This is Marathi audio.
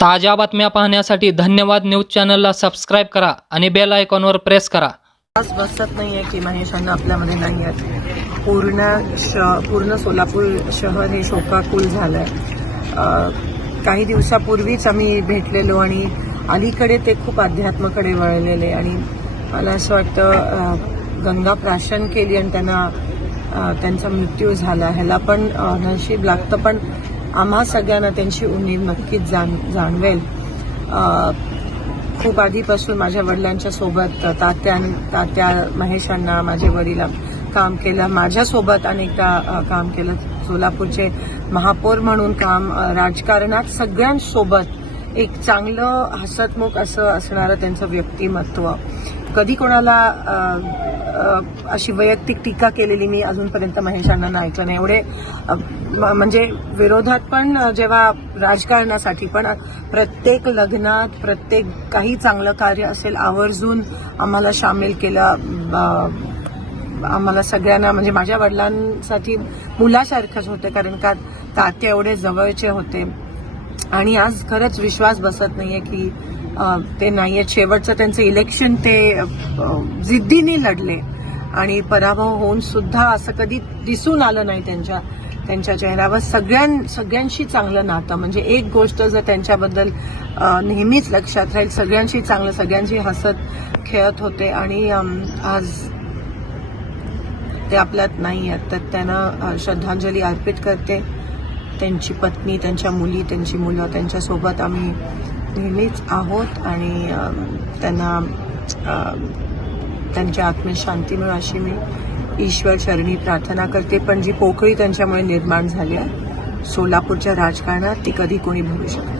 ताज्या बातम्या पाहण्यासाठी धन्यवाद न्यूज चॅनलला सबस्क्राईब करा आणि बेल आयकॉनवर प्रेस करा बसत नाही आहे की महेशांना आपल्यामध्ये नाही आहेत पूर्ण श पूर्ण सोलापूर शहर हे शोकाकुल झालं आहे काही दिवसापूर्वीच आम्ही भेटलेलो आणि अलीकडे ते खूप अध्यात्मकडे वळलेले आणि मला असं वाटतं गंगा प्राशन केली आणि त्यांना त्यांचा मृत्यू झाला ह्याला पण नशीब लागतं पण आम्हा सगळ्यांना त्यांची उणीव नक्कीच जाण जाणवेल खूप आधीपासून माझ्या वडिलांच्या सोबत तात्या तात्या महेशांना माझे वडील काम केलं माझ्यासोबत अनेकदा काम केलं सोलापूरचे महापौर म्हणून काम राजकारणात सगळ्यांसोबत एक चांगलं हसतमुख असं असणारं त्यांचं व्यक्तिमत्व कधी कोणाला अशी वैयक्तिक टीका केलेली मी अजूनपर्यंत महेश अण्णांना ऐकलं नाही एवढे म्हणजे विरोधात पण जेव्हा राजकारणासाठी पण प्रत्येक लग्नात प्रत्येक काही चांगलं कार्य असेल आवर्जून आम्हाला सामील केलं आम्हाला सगळ्यांना म्हणजे माझ्या वडिलांसाठी मुलासारखंच होते कारण का तात्या एवढे जवळचे होते आणि आज खरंच विश्वास बसत नाहीये की ते नाहीये शेवटचं त्यांचं इलेक्शन ते जिद्दीने लढले आणि पराभव होऊन सुद्धा असं कधी दिसून आलं नाही त्यांच्या त्यांच्या चेहऱ्यावर सगळ्यां सगळ्यांशी चांगलं नातं म्हणजे एक गोष्ट जर त्यांच्याबद्दल नेहमीच लक्षात राहील सगळ्यांशी चांगलं सगळ्यांशी हसत खेळत होते आणि आज ते आपल्यात नाही आहेत तर त्यांना श्रद्धांजली अर्पित करते त्यांची पत्नी त्यांच्या मुली त्यांची मुलं त्यांच्यासोबत आम्ही नेहमीच आहोत आणि त्यांना त्यांच्या आत्मे शांती मिळू अशी मी ईश्वर चरणी प्रार्थना करते पण जी पोकळी त्यांच्यामुळे निर्माण झाली आहे सोलापूरच्या राजकारणात ती कधी कोणी भरू शकत